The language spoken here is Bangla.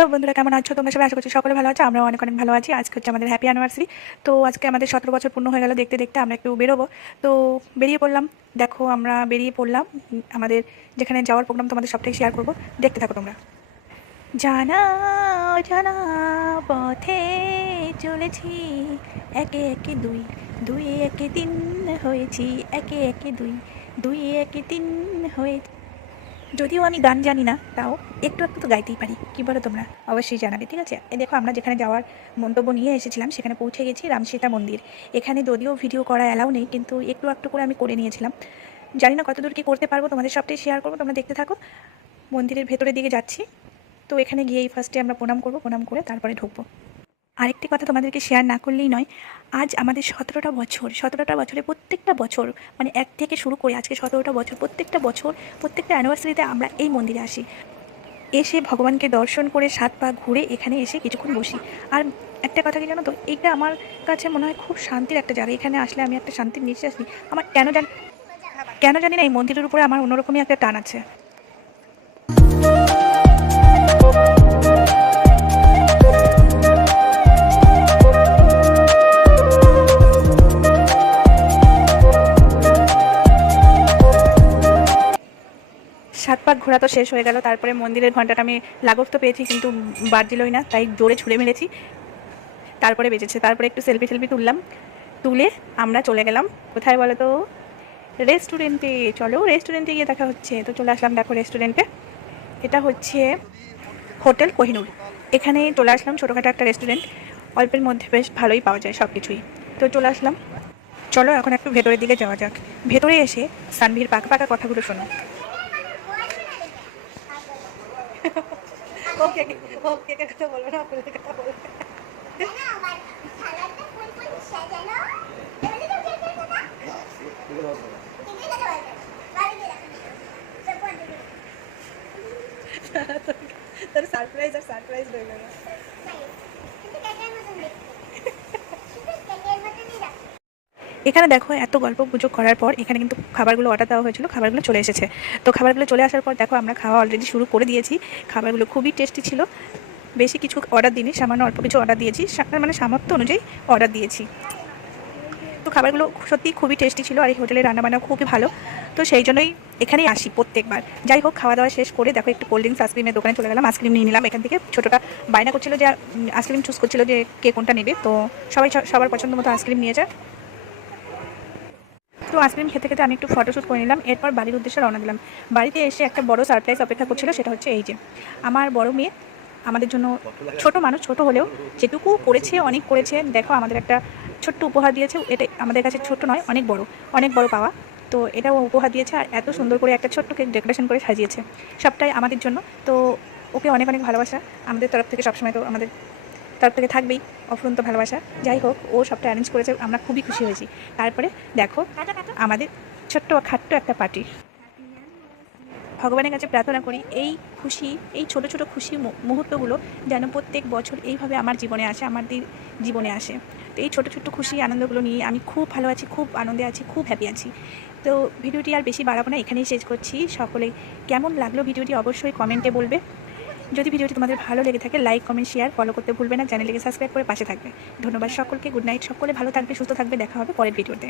হ্যালো বন্ধুরা, কেমন আছো তোমরা সবাই? আশা করছি সকলে ভালো আছো, আমরাও অনেক অনেক ভালো আছি। আজকে হচ্ছে আমাদের হ্যাপি অ্যানিভার্সারি। তো আজকে আমাদের 17 বছর পূর্ণ হয়ে গেল। দেখতে দেখতে আমরা একটু বেরোবো, তো বেরিয়ে পড়লাম। দেখো আমরা বেরিয়ে পড়লাম, আমাদের যেখানে যাওয়ার প্রোগ্রাম তোমাদের সবটাই শেয়ার করবো, দেখতে থাকো তোমরা। জানা জানা পথে চলেছি, একে একে দুই, দুই একে তিন হয়েছি, একে একে দুই, দুই একে তিন হয়েছি। যদিও আমি গান জানি না, তাও একটু একটু তো গাইতেই পারি। কী বলো তোমরা? অবশ্যই জানাবে, ঠিক আছে? এই দেখো আমরা যেখানে যাওয়ার মন্তব্য নিয়ে এসেছিলাম সেখানে পৌঁছে গেছি, রামসীতা মন্দির। এখানে যদিও ভিডিও করা অ্যালাউ নেই, কিন্তু একটু একটু করে আমি করে নিয়েছিলাম। জানি না কতদূর কী করতে পারবো, তোমাদের সবটাই শেয়ার করবো, তোমরা দেখতে থাকো। মন্দিরের ভেতরের দিকে যাচ্ছি। তো এখানে গিয়েই ফার্স্টে আমরা প্রণাম করবো, প্রণাম করে তারপরে ঢুকবো। আরেকটি কথা তোমাদেরকে শেয়ার না করলেই নয়, আজ আমাদের 17টা বছর। 17টা বছরে প্রত্যেকটা বছর, মানে এক থেকে শুরু করে আজকে 17টা বছর, প্রত্যেকটা বছর প্রত্যেকটা অ্যানিভার্সারিতে আমরা এই মন্দিরে আসি। এসে ভগবানকে দর্শন করে 7 পা ঘুরে এখানে এসে কিছুক্ষণ বসি। আর একটা কথা কি জানো তো, এইটা আমার কাছে মনে হয় খুব শান্তির একটা জায়গা। এখানে আসলে আমি একটা শান্তির নিঃশ্বাস নিই। আমার কেন জানি না এই মন্দিরের উপরে আমার অন্যরকমই একটা টান আছে। সাত পাক ঘোরা তো শেষ হয়ে গেল, তারপরে মন্দিরের ঘন্টাটা আমি লাগক তো পেয়েছি, কিন্তু বাজছিলই না, তাই জোরে ছুঁড়ে মেরেছি, তারপরে বেজেছে। তারপরে একটু সেলফি তুললাম, তুলে আমরা চলে গেলাম কোথায় বলো তো? রেস্টুরেন্টে। চলো রেস্টুরেন্টে গিয়ে দেখা হচ্ছে। তো চলে আসলাম দেখো রেস্টুরেন্টে। এটা হচ্ছে হোটেল কোহিনূর। এখানে চলে আসলাম, ছোটোখাটো একটা রেস্টুরেন্ট, অল্পের মধ্যে বেশ ভালোই পাওয়া যায় সব কিছুই। তো চলে আসলাম, চলো এখন একটু ভেতরের দিকে যাওয়া যাক। ভেতরে এসে সানভীর পাকা পাকা কথাগুলো শোনো। ওকে ওকে কথা বলবে না, কথা বলবে। তোর সারপ্রাইজ আর সারপ্রাইজ হয়ে গেল। এখানে দেখো এত গল্প গুজব করার পর এখানে কিন্তু খাবারগুলো অর্ডার দেওয়া হয়েছিল, খাবারগুলো চলে এসেছে। তো খাবারগুলো চলে আসার পর দেখো আমরা খাওয়া অলরেডি শুরু করে দিয়েছি। খাবারগুলো খুবই টেস্টি ছিল। বেশি কিছু অর্ডার দিইনি, সামান্য অল্প কিছু অর্ডার দিয়েছি, মানে সামর্থ্য অনুযায়ী অর্ডার দিয়েছি। তো খাবারগুলো সত্যিই খুবই টেস্টি ছিল, আর এই হোটেলের রান্নাবান্না খুবই ভালো। তো সেই জন্যই এখানেই আসি প্রত্যেকবার। যাই হোক, খাওয়া দাওয়া শেষ করে দেখো একটু কোল্ড ড্রিঙ্কস আইসক্রিমের দোকানে চলে গেলাম, আইসক্রিম নিয়ে নিলাম এখান থেকে। ছোটোটা বায়না করছিল যে আইসক্রিম চুজ করছিল যে কে কোনটা নেবে, তো সবার পছন্দ মতো আইসক্রিম নিয়ে যায়। তো আইসক্রিম খেতে খেতে আমি একটু ফটোশ্যুট করে নিলাম, এরপর বাড়ির উদ্দেশ্যে রওনা দিলাম। বাড়িতে এসে একটা বড় সারপ্রাইজ অপেক্ষা করছিল, সেটা হচ্ছে এই যে আমার বড় মেয়ে আমাদের জন্য, ছোট মানুষ, ছোট হলেও যেটুকু করেছে অনেক করেছে। দেখো আমাদের একটা ছোট্ট উপহার দিয়েছে, এটা আমাদের কাছে ছোট নয়, অনেক বড় পাওয়া। তো এটাও উপহার দিয়েছে, আর এত সুন্দর করে একটা ছোট্ট কেক ডেকোরেশন করে সাজিয়েছে, সবটাই আমাদের জন্য। তো ওকে অনেক অনেক ভালোবাসা আমাদের তরফ থেকে, সবসময় তো আমাদের তরফ থেকে থাকবেই অফুরন্ত ভালোবাসা। যাই হোক, ও সবটা অ্যারেঞ্জ করেছে, আমরা খুবই খুশি হয়েছি। তারপরে দেখো আমাদের ছোট্ট খাট্ট একটা পার্টি। ভগবানের কাছে প্রার্থনা করি এই খুশি, এই ছোট ছোট খুশি মুহূর্তগুলো যেন প্রত্যেক বছর এইভাবে আমার জীবনে আসে, আমাদের জীবনে আসে। তো এই ছোট ছোট খুশি আনন্দগুলো নিয়ে আমি খুব ভালো আছি, খুব আনন্দে আছি, খুব হ্যাপি আছি। তো ভিডিওটি আর বেশি বাড়াবো না, এখানেই শেষ করছি। সকলেই কেমন লাগলো ভিডিওটি অবশ্যই কমেন্টে বলবে। যদি ভিডিওটি তোমাদের ভালো লেগে থাকে, লাইক কমেন্ট শেয়ার ফলো করতে ভুলবে না, চ্যানেলটিকে সাবস্ক্রাইব করে পাশে থাকবে। ধন্যবাদ সকলকে, গুড নাইট। সকলে ভালো থাকবে, সুস্থ থাকবে, দেখা হবে পরের ভিডিওতে।